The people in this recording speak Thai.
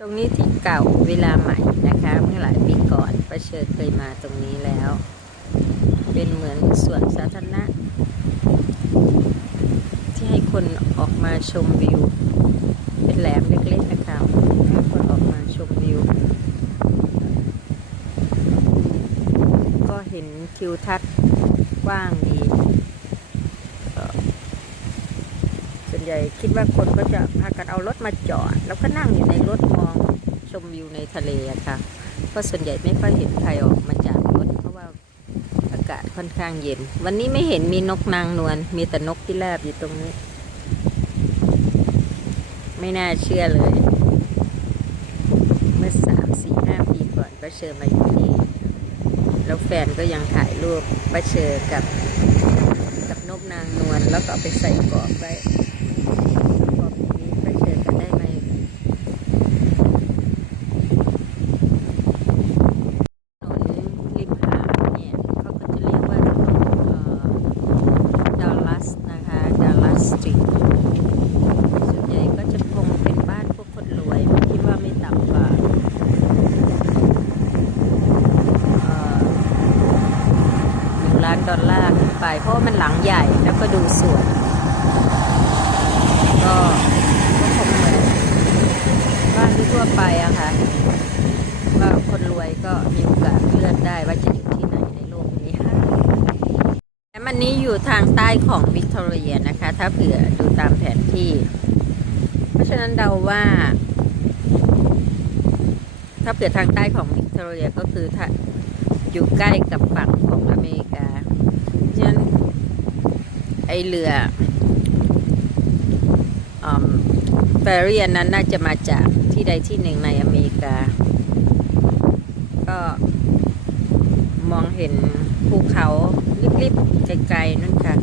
ตรงนี้ที่เก่าเวลาใหม่นะคะ เมื่อหลายปีก่อนประเชิญเคยมาตรงนี้แล้ว เป็นเหมือนสวนสาธารณะ ที่ให้คนออกมาชมวิว เป็นแหลมเล็กๆนะคะให้คนออกมาชมวิว ก็เห็นทิวทัศน์กว้างดีส่วนใหญ่คิดว่าคนก็จะพากันเอารถมาจอด แล้วก็นั่งอยู่ในรถมองชมวิวในทะเลค่ะ เพราะส่วนใหญ่ไม่ค่อยเห็นใครออกมาจากรถ เพราะว่าอากาศค่อนข้างเย็น วันนี้ไม่เห็นมีนกนางนวลมีแต่นกที่แลบอยู่ตรงนี้ ไม่น่าเชื่อเลย เมื่อสามสี่ห้าปีก่อนก็เชิญมาอยู่นี่ แล้วแฟนก็ยังถ่ายรูปป้าเชอกับกับนกนางนวลแล้วก็เอาไปใส่กรอบไว้กรอบนี้ป้าเชอกันได้ไหมถนนริมหาดเนี่ยเขาก็จะเรียกว่าดัลลัสนะคะดัลลัสสตรีทส่วนใหญ่ก็จะคงเป็นบ้านพวกคนรวยคิดว่าไม่ต่ำกว่า เอ่อหนึ่งล้าน ดอลลาร์ขึ้นไป เพราะมันหลังใหญ่แล้วก็ดูสวยก็ก็คงเหมือนบ้านทั่วไปอะค่ะว่าคนรวยก็มีโอกาสเลือกได้ว่าจะอยู่ที่ไหนในโลกนี้และมันนี้อยู่ทางใต้ของวิกตอเรียนะคะ ถ้าเผื่อดูตามแผนที่ เพราะฉะนั้นเดาว่า ถ้าเผื่อทางใต้ของวิกตอเรียก็คือถ้าอยู่ใกล้กับฝั่งของอเมริกาฉะนั้น ไอเรือเฟอร์รี่อันนั้นน่าจะมาจากที่ใดที่หนึ่งในอเมริกา ก็มองเห็นภูเขาลิบๆไกลๆนั่นค่ะ